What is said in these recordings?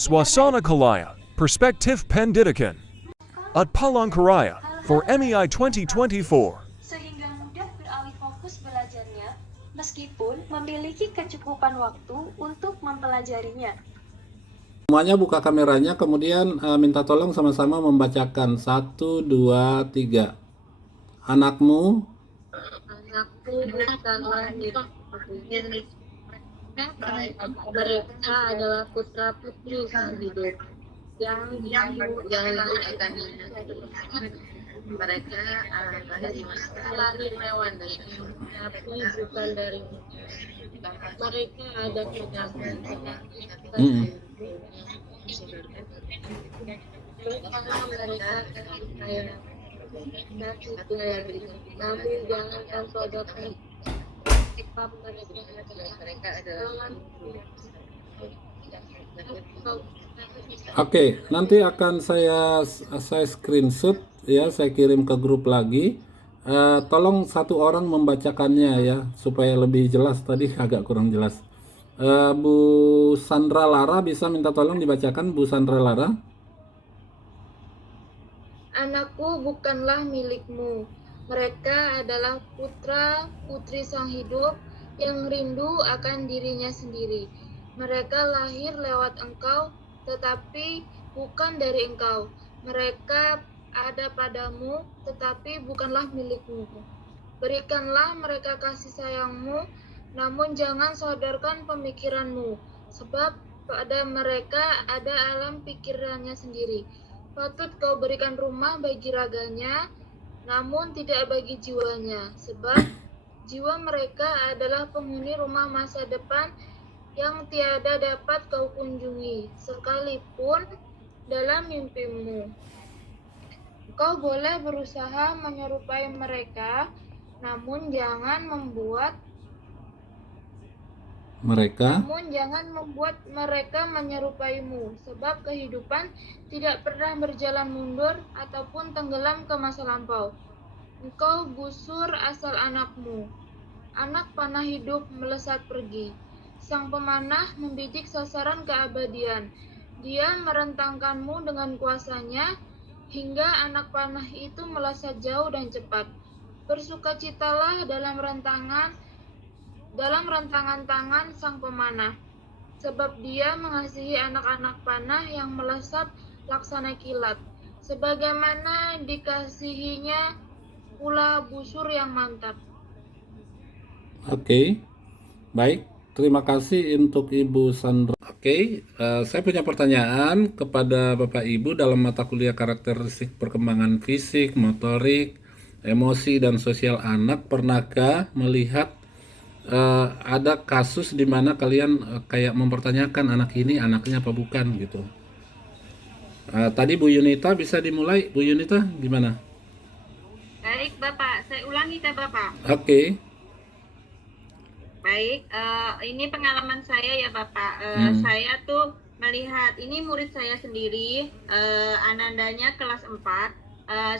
Swasana Kalaya, Perspektif Pendidikan, at Palangkaraya, for MEI 2024. Sehingga mudah beralih fokus belajarnya, meskipun memiliki kecukupan waktu untuk mempelajarinya. Semuanya buka kameranya, kemudian minta tolong sama-sama membacakan 1, 2, 3. Anakku bukanlah milik mereka adalah putra putri sang hidup yang akan mereka lahir lewat tapi bukan dari mereka ada penyakit namun jangan sodorkan sebab mereka adalah Oke, nanti akan saya screenshot ya, saya kirim ke grup lagi. Tolong satu orang membacakannya ya, supaya lebih jelas. Tadi agak kurang jelas. Bu Sandra Lara bisa minta tolong dibacakan, Bu Sandra Lara. Anakku bukanlah milikmu. Mereka adalah putra putri sang hidup yang rindu akan dirinya sendiri. Mereka lahir lewat engkau, tetapi bukan dari engkau. Mereka ada padamu, tetapi bukanlah milikmu. Berikanlah mereka kasih sayangmu, namun jangan sodorkan pemikiranmu, sebab pada mereka ada alam pikirannya sendiri. Patut kau berikan rumah bagi raganya, namun tidak bagi jiwanya, sebab jiwa mereka adalah penghuni rumah masa depan yang tiada dapat kau kunjungi, sekalipun dalam mimpimu. Kau boleh berusaha menyerupai mereka, namun jangan membuat mereka menyerupaimu, sebab kehidupan tidak pernah berjalan mundur ataupun tenggelam ke masa lampau. Engkau busur asal anakmu, anak panah hidup melesat pergi. Sang pemanah membidik sasaran keabadian. Dia merentangkanmu dengan kuasanya, hingga anak panah itu melesat jauh dan cepat. Bersukacitalah dalam rentangan tangan sang pemanah, sebab dia mengasihi anak-anak panah yang melesat laksana kilat, sebagaimana dikasihinya pula busur yang mantap. Oke, baik. Terima kasih untuk Ibu Sandra. Oke, saya punya pertanyaan kepada Bapak Ibu dalam mata kuliah karakteristik perkembangan fisik, motorik, emosi, dan sosial anak. Pernahkah melihat ada kasus di mana kalian kayak mempertanyakan anak ini anaknya apa bukan gitu? Tadi Bu Yunita bisa dimulai. Bu Yunita gimana? Baik Bapak, saya ulangi ke Bapak. Oke. Baik, ini pengalaman saya ya Bapak. Saya tuh melihat, ini murid saya sendiri, Anandanya kelas 4.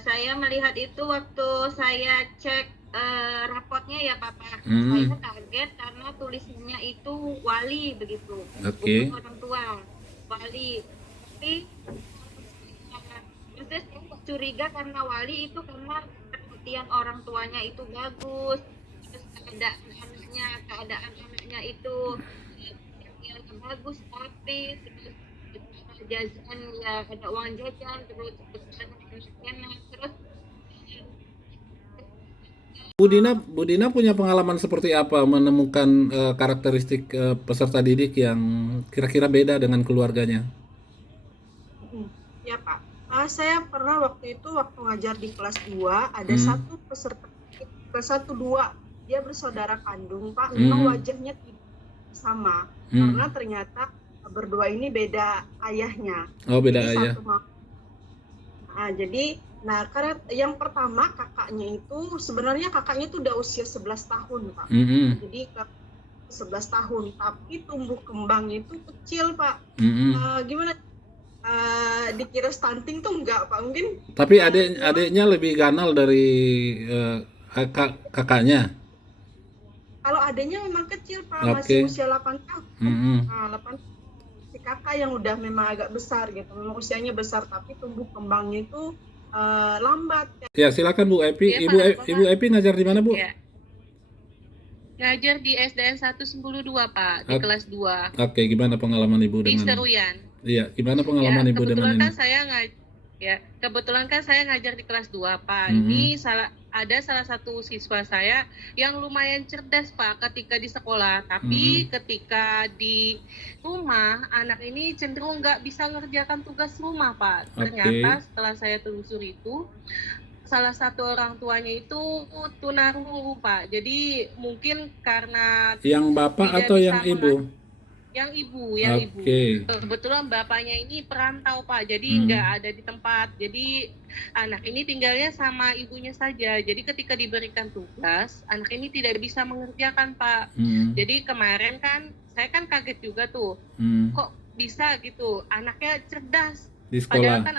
Saya melihat itu waktu saya cek rapotnya ya Bapak. Saya kaget karena tulisannya itu wali begitu, bukan orang tua, wali. Tapi saya curiga karena wali itu karena perhatian orang tuanya itu bagus, terus keadaan anaknya itu yang bagus, tapi terus jajan ya ada uang jajan, terus terus Bu Dina punya pengalaman seperti apa menemukan karakteristik peserta didik yang kira-kira beda dengan keluarganya? Ya Pak, saya pernah waktu ngajar di kelas 2, ada satu peserta kelas 1, 2, dia bersaudara kandung Pak, memang wajahnya tidak sama, karena ternyata berdua ini beda ayahnya. Oh, beda jadi ayah. Karena yang pertama kakaknya itu udah usia 11 tahun Pak. Jadi 11 tahun, tapi tumbuh kembangnya itu kecil Pak. Gimana? Dikira stunting tuh enggak Pak, mungkin. Tapi adiknya lebih ganal dari kakaknya. Kalau adiknya memang kecil Pak, masih usia 8 tahun. 8 masih kakak yang udah memang agak besar gitu, memang usianya besar tapi tumbuh kembangnya itu lambat. Ya, silakan Bu Epi. Iya, Ibu Epi ngajar di mana, Bu? Ya. Ngajar di SDN 192 Pak, di kelas 2 Oke, gimana pengalaman Ibu di dengan Seruyan. Iya, gimana pengalaman Ibu dengan ini? Kebetulan kan saya ngajar di kelas 2 Pak. Ini ada salah satu siswa saya yang lumayan cerdas Pak ketika di sekolah, tapi ketika di rumah anak ini cenderung nggak bisa mengerjakan tugas rumah Pak. Ternyata setelah saya telusuri itu salah satu orang tuanya itu tunarungu Pak. Jadi mungkin karena yang bapak atau yang ibu? Yang ibu. Kebetulan bapaknya ini perantau Pak, jadi nggak ada di tempat. Jadi anak ini tinggalnya sama ibunya saja. Jadi ketika diberikan tugas, anak ini tidak bisa mengerjakan Pak. Jadi kemarin kan saya kan kaget juga tuh, kok bisa gitu, anaknya cerdas. Di sekolah. Padahal kan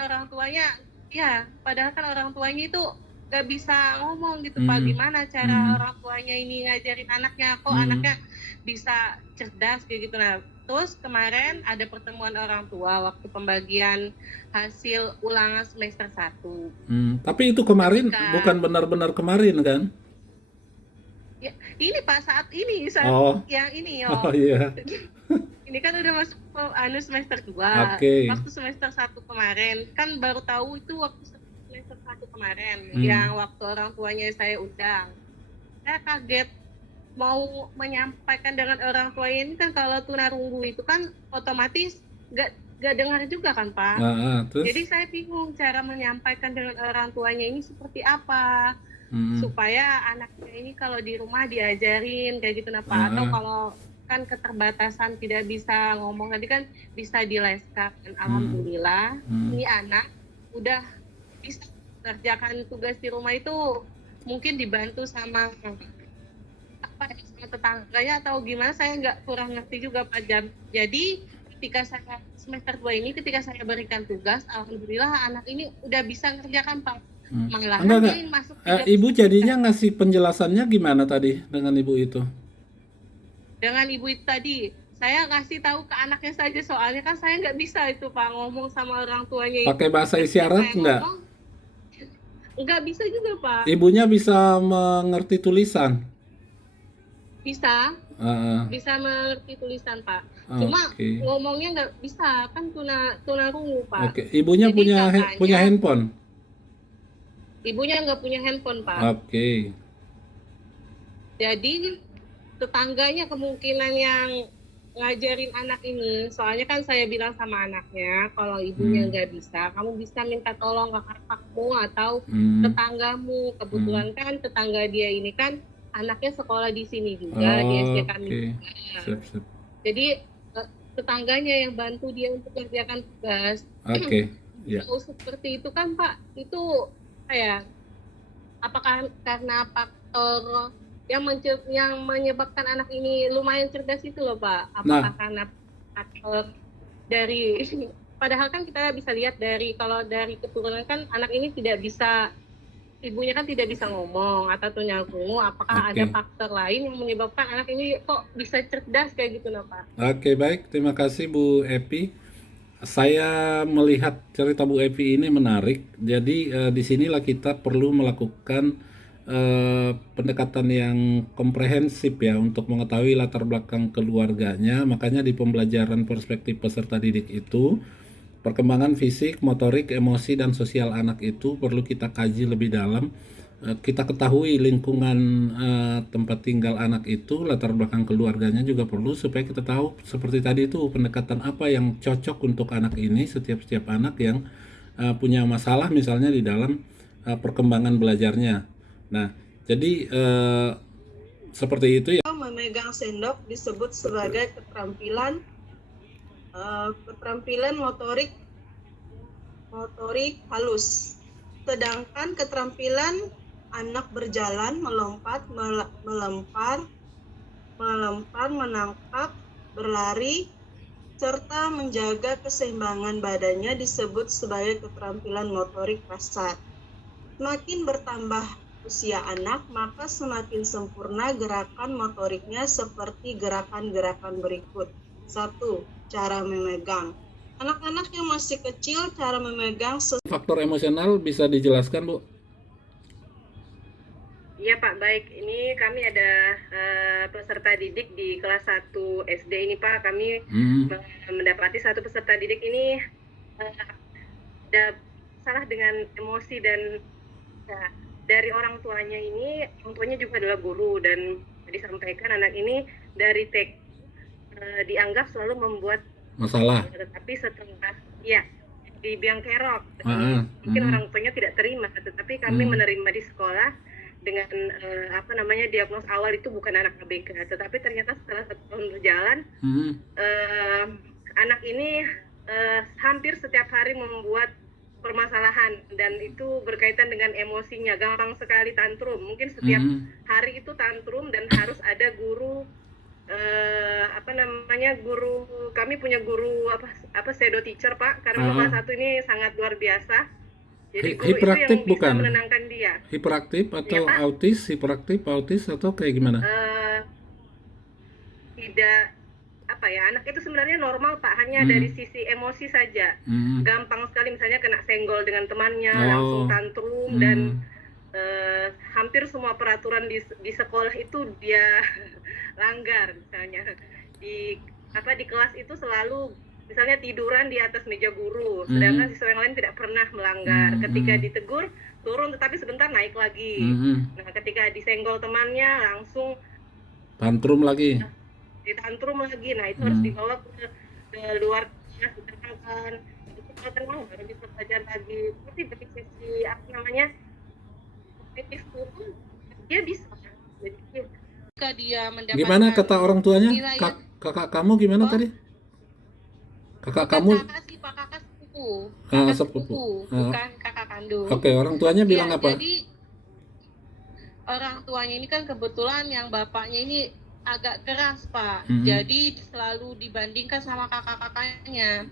orang tuanya itu nggak bisa ngomong gitu Pak, gimana cara orang tuanya ini ngajarin anaknya, kok anaknya bisa cerdas kayak gitu. Nah, terus kemarin ada pertemuan orang tua waktu pembagian hasil ulangan semester 1. Tapi itu kemarin bukan benar-benar kemarin kan? Ya, ini Pak saat yang ini Oh iya. Ini kan udah masuk semester 2. Waktu semester 1 kemarin kan baru tahu itu waktu semester 1 kemarin yang waktu orang tuanya saya undang. Saya kaget mau menyampaikan dengan orang tuanya ini kan, kalau tunarungu itu kan otomatis gak dengar juga kan Pak. Terus? Jadi saya bingung cara menyampaikan dengan orang tuanya ini seperti apa supaya anaknya ini kalau di rumah diajarin kayak gitu Pak. Atau kalau kan keterbatasan tidak bisa ngomong tadi kan bisa dileskan. Alhamdulillah ini anak udah bisa mengerjakan tugas di rumah itu, mungkin dibantu sama sama tetangganya atau gimana, saya kurang ngerti juga Pak Jam. Jadi ketika saya semester 2 ini, ketika saya berikan tugas, alhamdulillah anak ini udah bisa ngerjakan Pak. Enggak. Masuk Ibu jadinya ngasih penjelasannya gimana tadi dengan ibu itu? Dengan ibu itu tadi, saya ngasih tahu ke anaknya saja, soalnya kan saya nggak bisa itu Pak ngomong sama orang tuanya. Pakai bahasa isyarat nggak? Nggak bisa juga Pak. Ibunya bisa mengerti tulisan? Bisa mengerti tulisan Pak. Cuma ngomongnya nggak bisa, kan tunarungu Pak. Ibunya punya handphone? Ibunya nggak punya handphone Pak. Jadi tetangganya kemungkinan yang ngajarin anak ini, soalnya kan saya bilang sama anaknya, kalau ibunya nggak bisa, kamu bisa minta tolong ke kakakmu atau tetanggamu. Kebetulan kan tetangga dia ini kan anaknya sekolah di sini juga, di SD kami juga. Jadi tetangganya yang bantu dia untuk mengerjakan tugas. Seperti itu kan Pak, itu apakah karena faktor yang menyebabkan anak ini lumayan cerdas itu loh Pak? Apakah karena faktor dari padahal kan kita bisa lihat kalau dari keturunan kan anak ini tidak bisa, ibunya kan tidak bisa ngomong atau tunarungu. Apakah ada faktor lain yang menyebabkan anak ini kok bisa cerdas kayak gitu loh Pak? Baik, terima kasih Bu Epi. Saya melihat cerita Bu Epi ini menarik. Jadi di sinilah kita perlu melakukan pendekatan yang komprehensif ya untuk mengetahui latar belakang keluarganya. Makanya di pembelajaran perspektif peserta didik itu, perkembangan fisik, motorik, emosi, dan sosial anak itu perlu kita kaji lebih dalam. Kita ketahui lingkungan tempat tinggal anak itu, latar belakang keluarganya juga perlu, supaya kita tahu seperti tadi itu pendekatan apa yang cocok untuk anak ini, setiap anak yang punya masalah misalnya di dalam perkembangan belajarnya. Nah, jadi seperti itu ya. Memegang sendok disebut sebagai keterampilan motorik halus. Sedangkan keterampilan anak berjalan, melompat, melempar, menangkap, berlari, serta menjaga keseimbangan badannya disebut sebagai keterampilan motorik kasar. Semakin bertambah usia anak, maka semakin sempurna gerakan motoriknya seperti gerakan-gerakan berikut. 1. cara memegang. Anak-anak yang masih kecil cara memegang Faktor emosional bisa dijelaskan, Bu? Iya Pak, baik. Ini kami ada peserta didik di kelas 1 SD ini Pak. Kami mendapati satu peserta didik ini ada salah dengan emosi dan dari orang tuanya ini, orang tuanya juga adalah guru dan disampaikan anak ini dari TK dianggap selalu membuat Masalah. Tetapi setelah dibiang kerok, mungkin orang tuanya tidak terima, tetapi kami menerima di sekolah dengan diagnos awal itu bukan anak ABK, tetapi ternyata setelah 1 tahun berjalan anak ini hampir setiap hari membuat permasalahan dan itu berkaitan dengan emosinya, gampang sekali tantrum, mungkin setiap hari itu tantrum dan harus ada guru guru, kami punya guru pseudo teacher Pak, karena kelas 1 ini sangat luar biasa. Jadi guru hiperaktif itu yang bisa bukan? menenangkan dia. Hiperaktif atau Pak. autis atau kayak gimana? Tidak anak itu sebenarnya normal Pak, hanya dari sisi emosi saja. Gampang sekali misalnya kena senggol dengan temannya, langsung tantrum dan hampir semua peraturan di sekolah itu dia langgar. Misalnya di kelas itu selalu misalnya tiduran di atas meja guru, sedangkan siswa yang lain tidak pernah melanggar. Ketika ditegur turun, tetapi sebentar naik lagi. Nah, ketika disenggol temannya langsung tantrum lagi. Ditantrum lagi. Nah, itu harus dibawa ke luar kelas, ditenangkan. Itu kalau tenang baru bisa belajar lagi. Tapi dari sisi kognitif itu dia bisa. Jadi jika dia mendapatkan Gimana kata orang tuanya? nilai Kakak kamu gimana tadi? Kakak kamu? kakak sih Pak, kakak sepupu. Sepupu. Bukan kakak kandung. Oke, orang tuanya bilang apa? Jadi orang tuanya ini kan kebetulan yang bapaknya ini agak keras Pak. Jadi selalu dibandingkan sama kakak-kakaknya.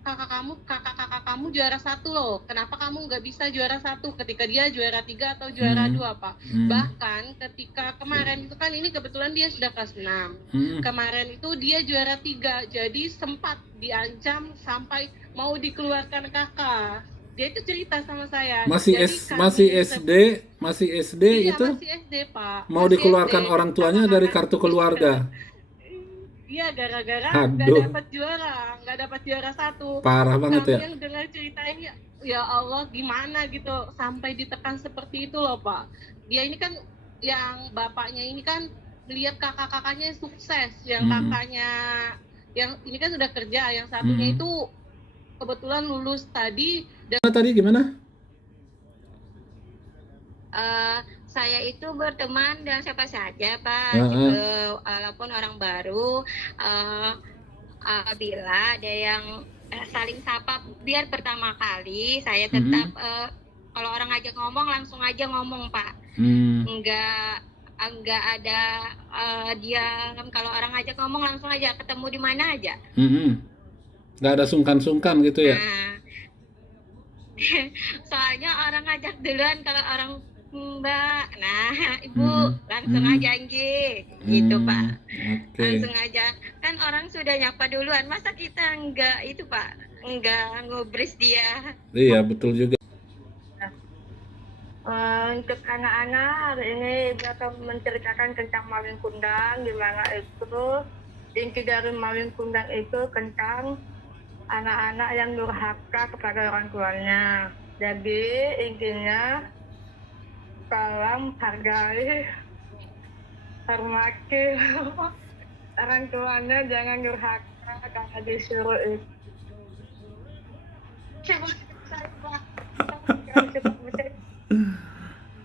Kakak-kakak kamu juara 1 loh. Kenapa kamu nggak bisa juara 1 ketika dia juara 3 atau juara 2 Pak? Bahkan ketika kemarin itu kan ini kebetulan dia sudah kelas 6. Kemarin itu dia juara 3. Jadi sempat diancam sampai mau dikeluarkan kakak. Dia itu cerita sama saya. Masih SD Iya, itu? masih SD Pak. Mau Masih dikeluarkan SD. orang tuanya dari kartu keluarga. Iya, gara-gara nggak dapat juara 1. Parah banget ya. Kami yang dengar cerita ini, ya Allah gimana gitu, sampai ditekan seperti itu loh Pak. Dia ini kan, yang bapaknya ini kan melihat kakak-kakaknya sukses, yang kakaknya, yang ini kan sudah kerja, yang satunya itu kebetulan lulus tadi. Tadi gimana? Saya itu berteman dengan siapa saja Pak, walaupun orang baru, bila ada yang saling sapa, biar pertama kali saya tetap kalau orang ngajak ngomong langsung aja ngomong Pak, enggak ada diam. Kalau orang ngajak ngomong langsung aja, ketemu di mana aja, nggak ada sungkan-sungkan gitu ya. Soalnya orang ngajak duluan, kalau orang Mbak, nah Ibu langsung aja gitu Pak. Langsung aja, kan orang sudah nyapa duluan, masa kita enggak itu Pak, enggak ngubris dia. Iya betul juga. Untuk anak-anak hari ini akan menceritakan tentang Malin Kundang, gimana itu inti dari Malin Kundang itu tentang anak-anak yang durhaka kepada orang tuanya. Jadi intinya tolong hargai, hormati orang tuanya, jangan durhaka karena disuruh itu.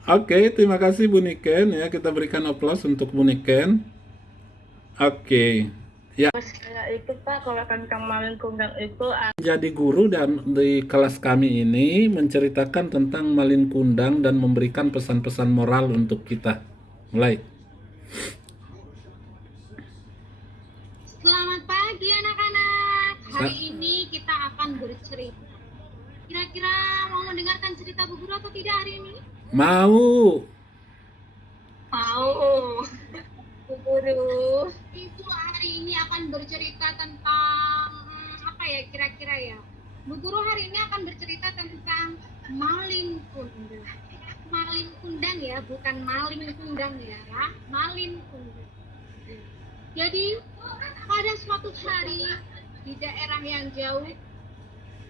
Oke, terima kasih Bu Niken ya, kita berikan aplaus untuk Bu Niken. Oke. Ya. Saya itu Pak, kalau tentang Malin Kundang itu Jadi guru dan di kelas kami ini menceritakan tentang Malin Kundang dan memberikan pesan-pesan moral untuk kita. Mulai. Selamat pagi anak-anak. Hari ini kita akan bercerita. Kira-kira mau mendengarkan cerita Bu Guru atau tidak hari ini? Mau. mau. Guru. Ibu hari ini akan bercerita tentang apa ya kira-kira ya? Bu Guru hari ini akan bercerita tentang malin kundang. Malin kundang ya, bukan maling kundang ya, malin kundang. Jadi pada suatu hari di daerah yang jauh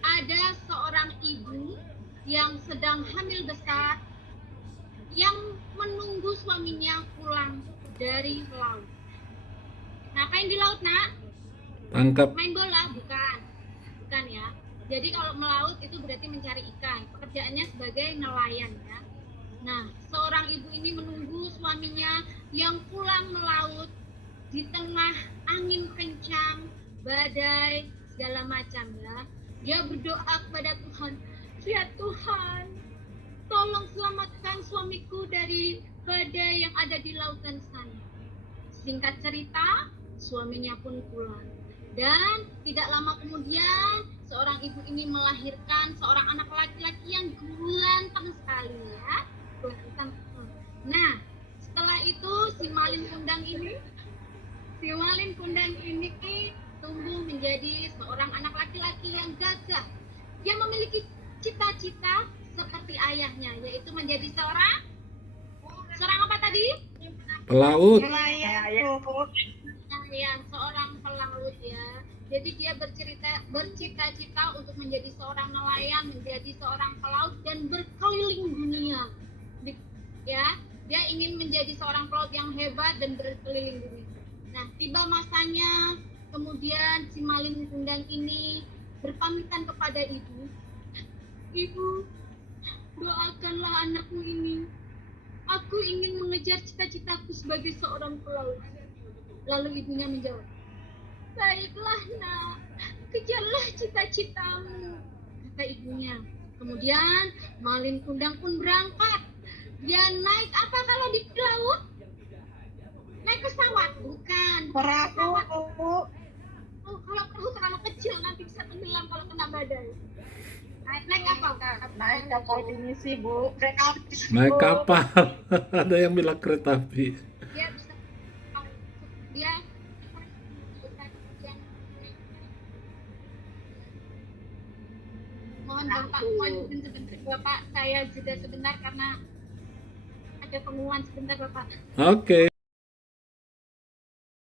ada seorang ibu yang sedang hamil besar yang menunggu suaminya pulang dari laut. Ngapain di laut, Nak? Tangkap. Main bola? Bukan ya. Jadi kalau melaut itu berarti mencari ikan. Pekerjaannya sebagai nelayan ya. Nah, seorang ibu ini menunggu suaminya yang pulang melaut di tengah angin kencang, badai, segala macam ya. Dia berdoa kepada Tuhan, ya Tuhan, tolong selamatkan suamiku dari badai yang ada di lautan sana. Singkat cerita, suaminya pun pulang. Dan tidak lama kemudian, seorang ibu ini melahirkan seorang anak laki-laki yang ganteng sekali ya. Ganteng. Nah, setelah itu si malin kundang ini tumbuh menjadi seorang anak laki-laki yang gagah. Dia memiliki cita-cita seperti ayahnya, yaitu menjadi seorang apa tadi? Pelaut. Nelayan, seorang pelaut ya. Jadi dia bercita-cita untuk menjadi seorang nelayan, menjadi seorang pelaut dan berkeliling dunia. Ya, dia ingin menjadi seorang pelaut yang hebat dan berkeliling dunia. Nah, tiba masanya, kemudian si malin kundang ini berpamitan kepada ibu. Ibu, doakanlah anakku ini. Aku ingin mengejar cita-citaku sebagai seorang pelaut. Lalu ibunya menjawab, baiklah nak, kejarlah cita-citamu, kata ibunya. Kemudian malin kundang pun berangkat. Dia naik apa kalau di laut? Naik pesawat? Bukan. Perahu. Oh, kalau perahu terlalu kecil nanti bisa tenggelam kalau kena badai. Naik apa? Naik kapal pinisi, Bu. Naik kapal. Ada yang bilang kereta api. Dia bisa dia mohon Bapak, sebentar Bapak, saya jeda sebentar karena ada pengumuman sebentar Bapak. Oke.